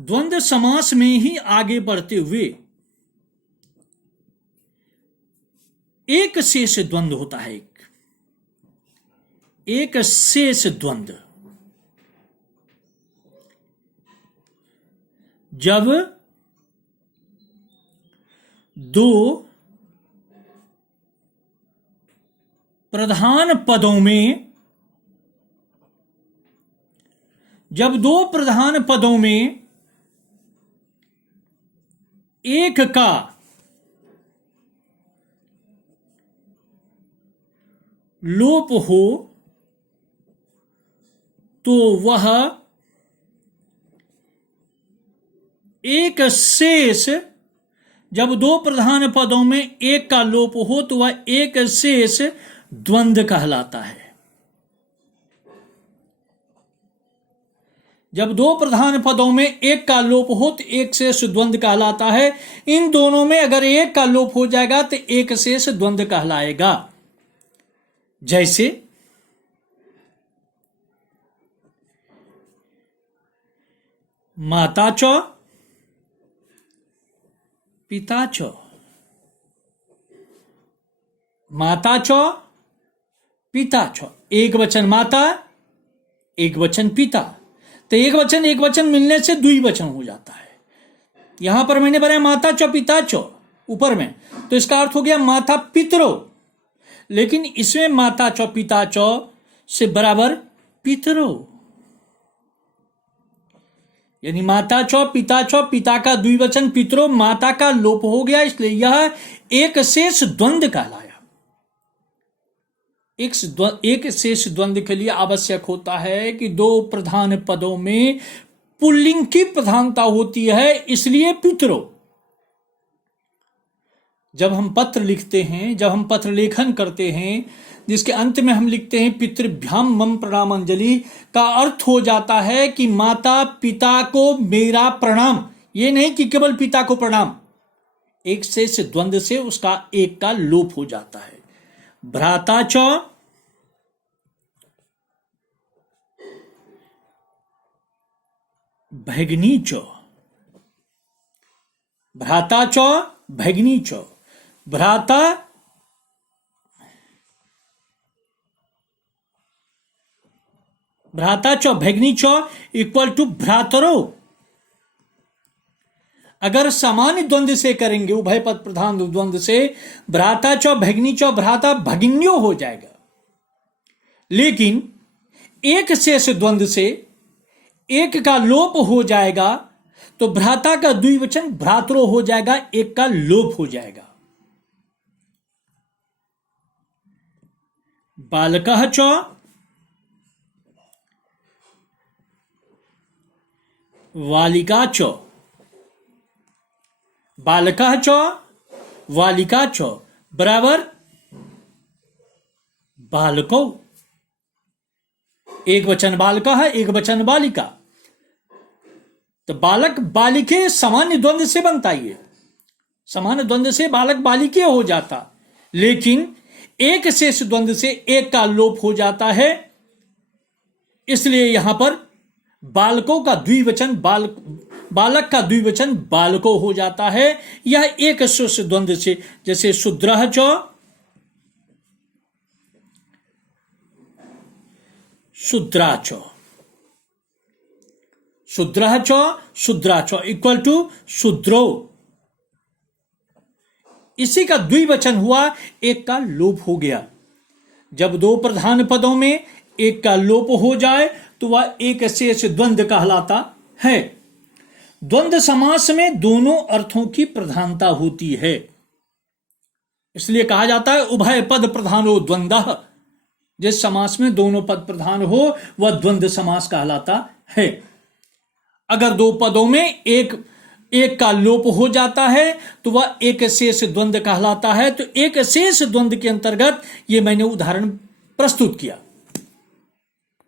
द्वंद्व समास में ही आगे बढ़ते हुए एक शेष द्वंद्व होता है। एक शेष द्वंद्व जब दो प्रधान पदों में एक का लोप हो तो वह एक शेष, जब दो प्रधान पदों में एक का लोप हो तो वह एक शेष द्वंद्व कहलाता है। जब दो प्रधान पदों में एक का लोप हो तो एक शेष द्वंद्व कहलाता है। इन दोनों में अगर एक का लोप हो जाएगा तो एक शेष द्वंद्व कहलाएगा। जैसे माता च पिता च, माता च पिता च, एक वचन माता एक वचन पिता, तो एक वचन मिलने से द्विवचन हो जाता है। यहां पर मैंने बनाया माता च पिता च ऊपर में, तो इसका अर्थ हो गया माता पितरो, लेकिन इसमें माता च पिता च से बराबर पितरो, यानी माता च पिता का द्विवचन पितरो, माता का लोप हो गया, इसलिए यह एक शेष द्वंद्व कहलाया। एक शेष द्वंद्व के लिए आवश्यक होता है कि दो प्रधान पदों में पुल्लिंग की प्रधानता होती है, इसलिए पितरो। जब हम पत्र लिखते हैं, जब हम पत्र लेखन करते हैं, जिसके अंत में हम लिखते हैं पितृभ्याम मम प्रणामांजलि, का अर्थ हो जाता है कि माता पिता को मेरा प्रणाम। ये नहीं कि केवल पिता को प्रणाम, एक शेष द्वंद्व से उसका एक का लोप हो जाता है। भ्राता च भगिनी च, भ्राता च भगिनी च, भ्राता च भगिनी च इक्वल टू भ्रातरो। अगर सामान्य द्वंद्व से करेंगे, उभय पद प्रधान द्वंद्व से, भ्राता च भगिनी च भ्राता भगिन्यो हो जाएगा। लेकिन एक शेष द्वंद्व से एक का लोप हो जाएगा तो भ्राता का द्विवचन भ्रातरो हो जाएगा, एक का लोप हो जाएगा। बालकः च वालिका च, बालकः च वालिका च बराबर बालको, एक वचन बालकः एक वचन बालिका, तो बालक बालिके सामान्य द्वंद्व से बनता ही है, सामान्य द्वंद्व से बालक बालिके हो जाता, लेकिन एक शेष द्वंद्व से एक का लोप हो जाता है, इसलिए यहां पर बालकों का द्विवचन बालक का द्विवचन बालको हो जाता है। यह एक शेष द्वंद्व से, जैसे शूद्रः च शूद्रा च, शूद्रः च शूद्रा च इक्वल टू शूद्रो, इसी का द्विवचन हुआ, एक का लोप हो गया। जब दो प्रधान पदों में एक का लोप हो जाए तो वह एक शेष द्वंद्व कहलाता है। द्वंद्व समास में दोनों अर्थों की प्रधानता होती है, इसलिए कहा जाता है उभय पद प्रधानो द्वंद्वः। जिस समास में दोनों पद प्रधान हो वह द्वंद्व समास कहलाता है। अगर दो पदों में एक का लोप हो जाता है तो वह एक शेष द्वंद्व कहलाता है। तो एक शेष द्वंद्व के अंतर्गत ये मैंने उदाहरण प्रस्तुत किया।